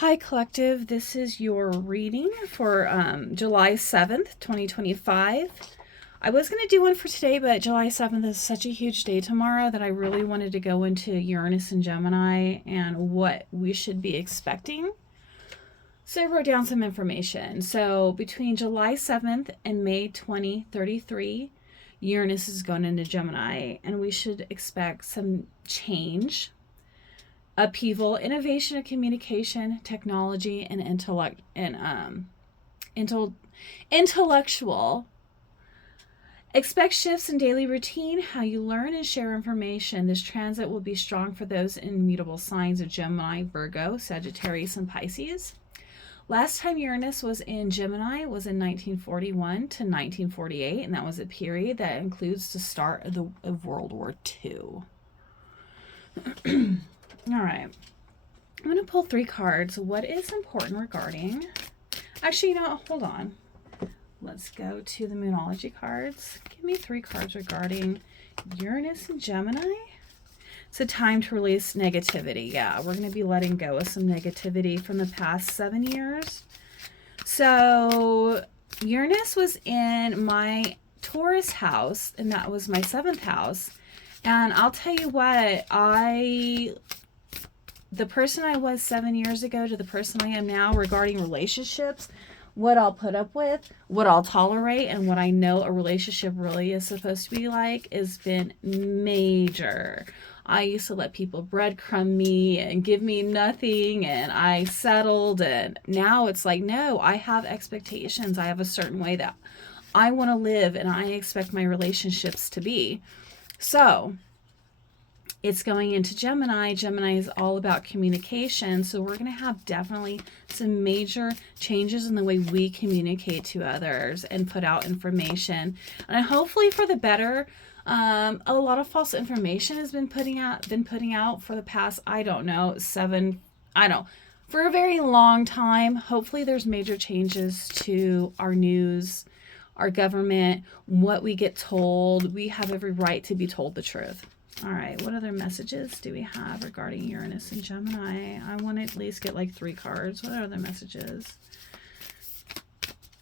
Hi, Collective. This is your reading for July 7th, 2025. I was going to do one for today, but July 7th is such a huge day tomorrow that I really wanted to go into Uranus and Gemini and what we should be expecting. So I wrote down some information. So between July 7th and May 2033, Uranus is going into Gemini, and we should expect some change, upheaval, innovation of communication, technology, and intellectual. Expect shifts in daily routine, how you learn and share information. This transit will be strong for those in mutable signs of Gemini, Virgo, Sagittarius, and Pisces. Last time Uranus was in Gemini was in 1941 to 1948, and that was a period that includes the start of World War II. All right. I'm going to pull 3 cards. What is important regarding... Actually, hold on. Let's go to the Moonology cards. Give me 3 cards regarding Uranus and Gemini. It's a time to release negativity. Yeah, we're going to be letting go of some negativity from the past 7 years. So, Uranus was in my Taurus house, and that was my 7th house. And I'll tell you what, the person I was 7 years ago to the person I am now regarding relationships, what I'll put up with, what I'll tolerate, and what I know a relationship really is supposed to be like has been major. I used to let people breadcrumb me and give me nothing, and I settled, and now it's like, no, I have expectations. I have a certain way that I want to live, and I expect my relationships to be. So it's going into Gemini. Gemini is all about communication. So we're going to have definitely some major changes in the way we communicate to others and put out information. And hopefully for the better. A lot of false information has been putting out for the past, for a very long time. Hopefully there's major changes to our news, our government, what we get told. We have every right to be told the truth. All right, what other messages do we have regarding Uranus and Gemini? I want to at least get like 3 cards. What are other messages?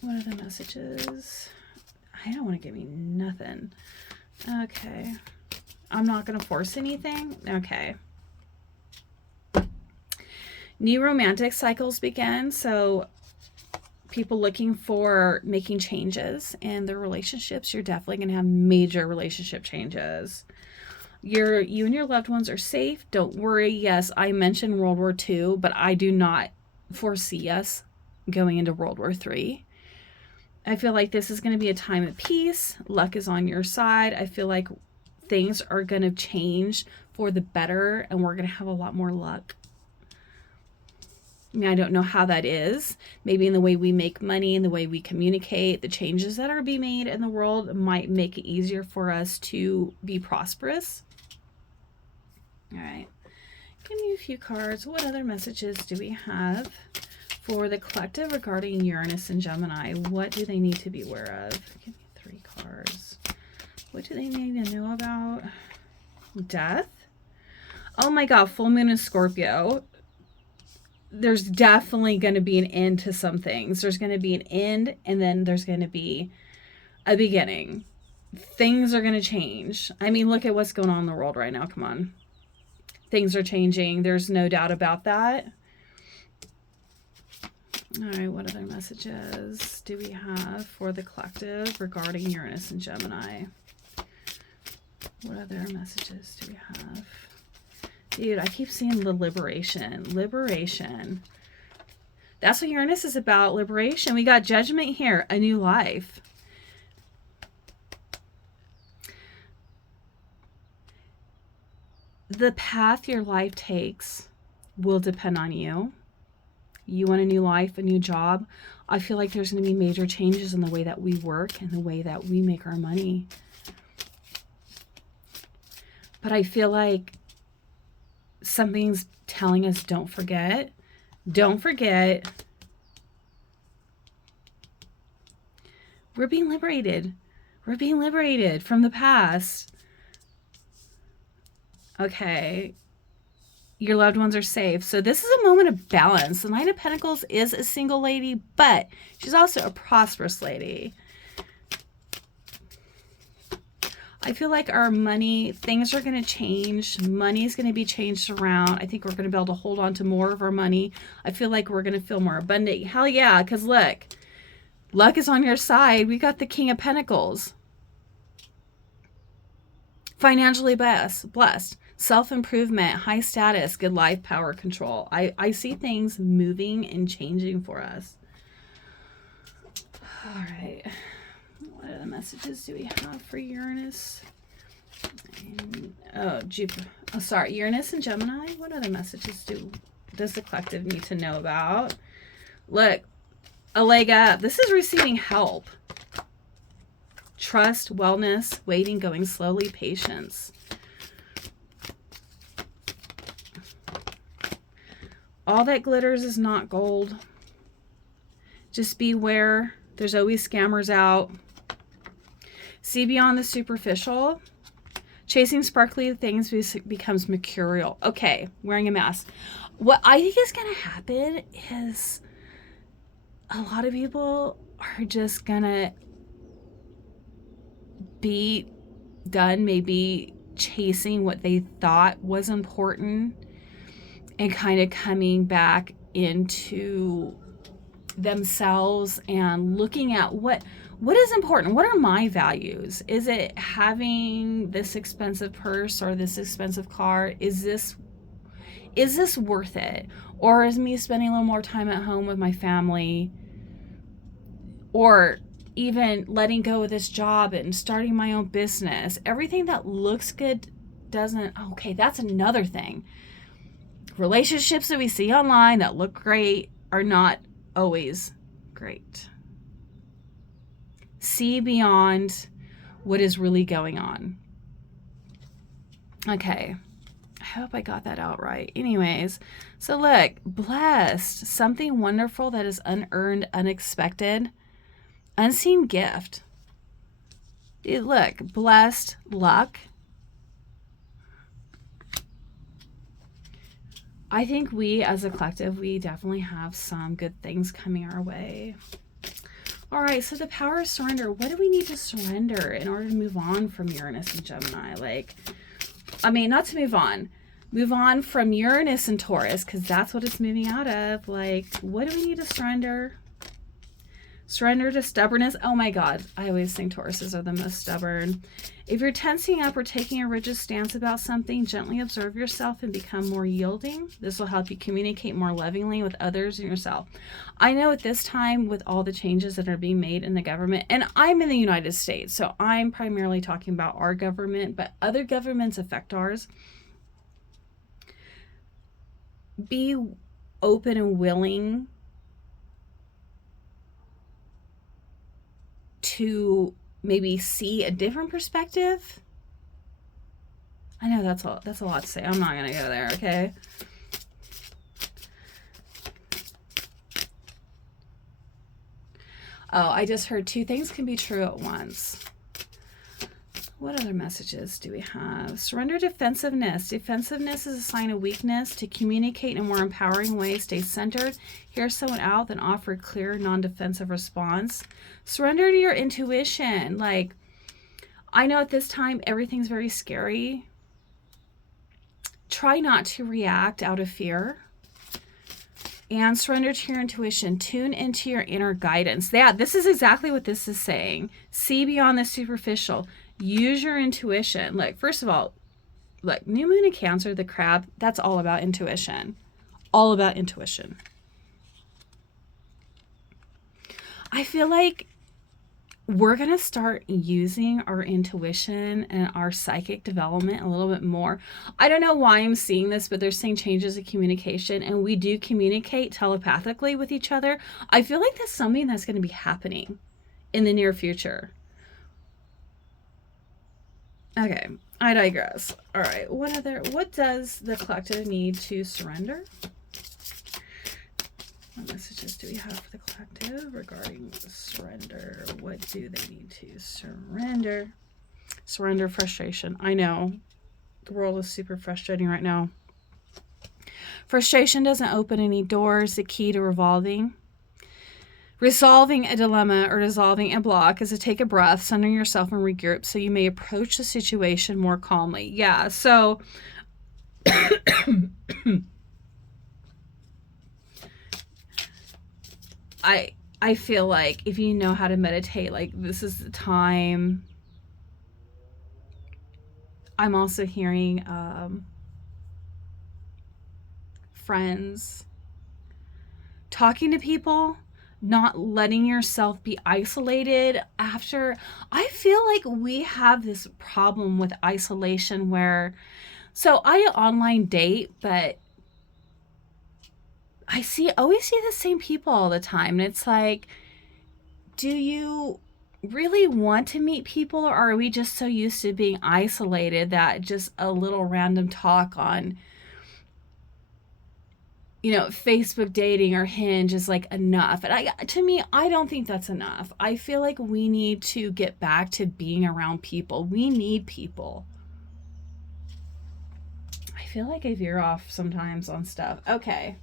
What other messages? I don't want to give me nothing. Okay. I'm not going to force anything. Okay. New romantic cycles begin. So people looking for making changes in their relationships, you're definitely going to have major relationship changes. You and your loved ones are safe. Don't worry. Yes, I mentioned World War II, but I do not foresee us going into World War III. I feel like this is going to be a time of peace. Luck is on your side. I feel like things are going to change for the better, and we're going to have a lot more luck. I mean, I don't know how that is. Maybe in the way we make money, in the way we communicate, the changes that are being made in the world might make it easier for us to be prosperous. All right. Give me a few cards. What other messages do we have for the collective regarding Uranus and Gemini? What do they need to be aware of? Give me 3 cards. What do they need to know about? Death? Oh my God, full moon in Scorpio. There's definitely going to be an end to some things. There's going to be an end, and then there's going to be a beginning. Things are going to change. I mean, look at what's going on in the world right now. Come on. Things are changing. There's no doubt about that. All right, what other messages do we have for the collective regarding Uranus and Gemini? What other messages do we have? Dude, I keep seeing the liberation. Liberation. That's what Uranus is about, liberation. We got judgment here, a new life. The path your life takes will depend on you. You want a new life, a new job. I feel like there's going to be major changes in the way that we work and the way that we make our money. But I feel like something's telling us don't forget. Don't forget. We're being liberated. We're being liberated from the past. Okay. your loved ones are safe. So this is a moment of balance. The Knight of Pentacles is a single lady, but she's also a prosperous lady. I feel like our money, things are going to change. Money is going to be changed around. I think we're going to be able to hold on to more of our money. I feel like we're going to feel more abundant. Hell yeah, because look, luck is on your side. We got the King of Pentacles. Financially blessed. Self-improvement, high status, good life, power, control. I see things moving and changing for us. All right. What other messages do we have for Uranus? Uranus and Gemini. What other messages does the collective need to know about? Look, a leg up. This is receiving help. Trust, wellness, waiting, going slowly, patience. All that glitters is not gold. Just beware. There's always scammers out. See beyond the superficial. Chasing sparkly things becomes mercurial. Okay, wearing a mask. What I think is going to happen is a lot of people are just going to be done maybe chasing what they thought was important and kind of coming back into themselves and looking at what is important. What are my values? Is it having this expensive purse or this expensive car? Is this worth it? Or is me spending a little more time at home with my family, or even letting go of this job and starting my own business? Everything that looks good doesn't. Okay, that's another thing. Relationships that we see online that look great are not always great. See beyond what is really going on. Okay. I hope I got that out right. Anyways, so look, blessed, something wonderful that is unearned, unexpected, unseen gift. Look, blessed, luck. I think we as a collective, we definitely have some good things coming our way. All right, so the power of surrender. What do we need to surrender in order to move on from Uranus and Gemini? Not to move on. Move on from Uranus and Taurus, because that's what it's moving out of. What do we need to surrender? Surrender to stubbornness. Oh my God, I always think Tauruses are the most stubborn. If you're tensing up or taking a rigid stance about something, gently observe yourself and become more yielding. This will help you communicate more lovingly with others and yourself. I know at this time, with all the changes that are being made in the government, and I'm in the United States, so I'm primarily talking about our government, but other governments affect ours. Be open and willing to maybe see a different perspective. I know that's a lot to say. I'm not gonna go there, okay? Oh, I just heard two things can be true at once. What other messages do we have? Surrender defensiveness. Defensiveness is a sign of weakness. To communicate in a more empowering way, stay centered. Hear someone out, then offer a clear, non-defensive response. Surrender to your intuition. I know at this time, everything's very scary. Try not to react out of fear. And surrender to your intuition. Tune into your inner guidance. Yeah, this is exactly what this is saying. See beyond the superficial. Use your intuition. First of all, new moon in Cancer, the crab, that's all about intuition. All about intuition. I feel like we're going to start using our intuition and our psychic development a little bit more. I don't know why I'm seeing this, but they're saying changes in communication, and we do communicate telepathically with each other. I feel like that's something that's going to be happening in the near future. Okay, I digress. All right, what does the collective need to surrender? What messages do we have for the collective regarding surrender? What do they need to surrender? Surrender, frustration. I know. The world is super frustrating right now. Frustration doesn't open any doors. The key to resolving a dilemma or dissolving a block is to take a breath, center yourself, and regroup so you may approach the situation more calmly. Yeah, so I feel like if you know how to meditate, like this is the time. I'm also hearing friends talking to people, not letting yourself be isolated after. I feel like we have this problem with isolation where, so I online date, but always see the same people all the time. And it's like, do you really want to meet people, or are we just so used to being isolated that just a little random talk on, Facebook dating or Hinge is like enough? And to me, I don't think that's enough. I feel like we need to get back to being around people. We need people. I feel like I veer off sometimes on stuff. Okay.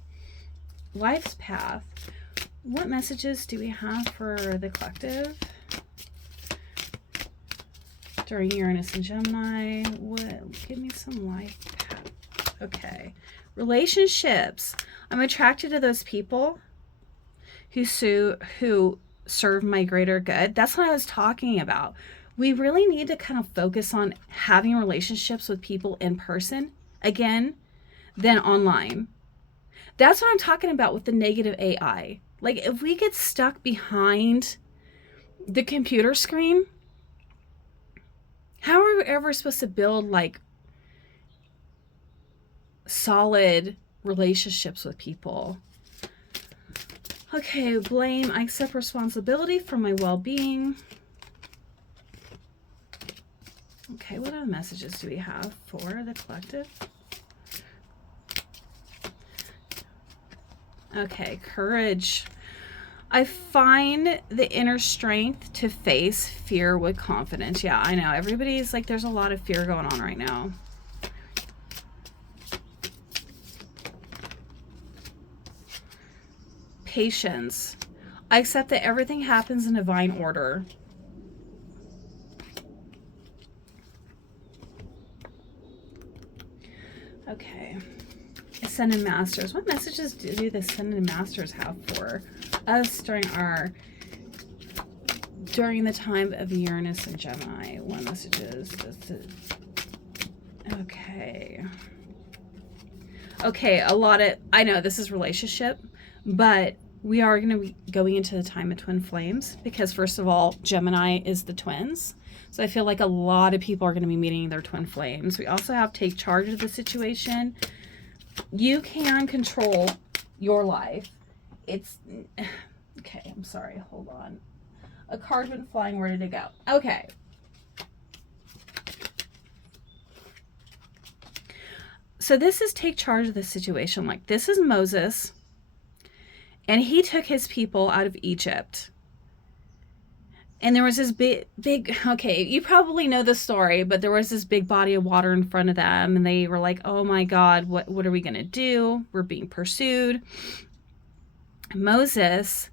Life's path. What messages do we have for the collective during Uranus and Gemini? Give me some life path. Okay. Relationships. I'm attracted to those people who serve my greater good. That's what I was talking about. We really need to kind of focus on having relationships with people in person again than online. That's what I'm talking about with the negative AI. Like, if we get stuck behind the computer screen, how are we ever supposed to build like solid relationships with people? Okay, blame. I accept responsibility for my well-being. Okay, what other messages do we have for the collective? Okay, courage. I find the inner strength to face fear with confidence. Yeah, I know. Everybody's like, there's a lot of fear going on right now. Patience. I accept that everything happens in divine order. Okay. Ascended Masters. What messages do the Ascended Masters have for us during the time of Uranus and Gemini? What messages does it... Okay. Okay, I know this is relationship, but we are going to be going into the time of twin flames because, first of all, Gemini is the twins. So I feel like a lot of people are going to be meeting their twin flames. We also have take charge of the situation. You can control your life. It's... Okay, I'm sorry. Hold on. A card went flying. Where did it go? Okay. So this is take charge of the situation. Like, this is Moses, and he took his people out of Egypt. And there was this big, okay, you probably know the story, but there was this big body of water in front of them, and they were like, oh my God, what are we going to do? We're being pursued. Moses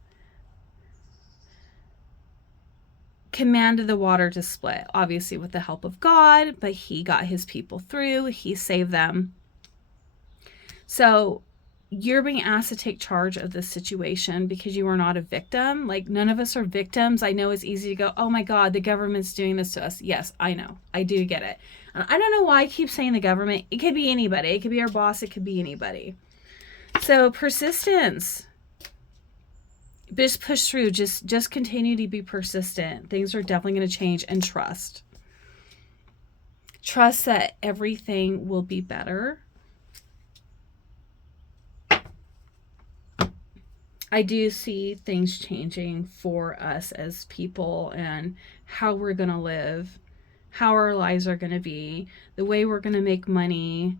commanded the water to split, obviously with the help of God, but he got his people through. He saved them. So you're being asked to take charge of this situation because you are not a victim. Like, none of us are victims. I know it's easy to go, oh my God, the government's doing this to us. Yes, I know. I do get it. And I don't know why I keep saying the government. It could be anybody. It could be our boss. It could be anybody. So persistence. Just push through. Just continue to be persistent. Things are definitely going to change, and trust. Trust that everything will be better. I do see things changing for us as people and how we're going to live, how our lives are going to be, the way we're going to make money,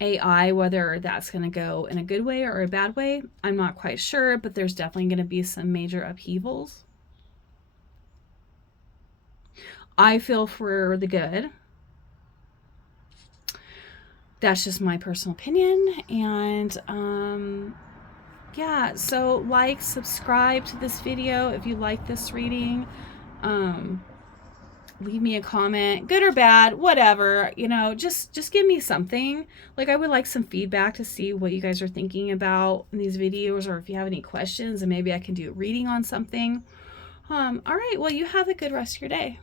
AI, whether that's going to go in a good way or a bad way, I'm not quite sure, but there's definitely going to be some major upheavals. I feel for the good. that's just my personal opinion. And yeah, so like, subscribe to this video if you like this reading. Leave me a comment, good or bad, whatever, you know, just give me something. Like, I would like some feedback to see what you guys are thinking about in these videos, or if you have any questions, and maybe I can do a reading on something. All right, well, you have a good rest of your day.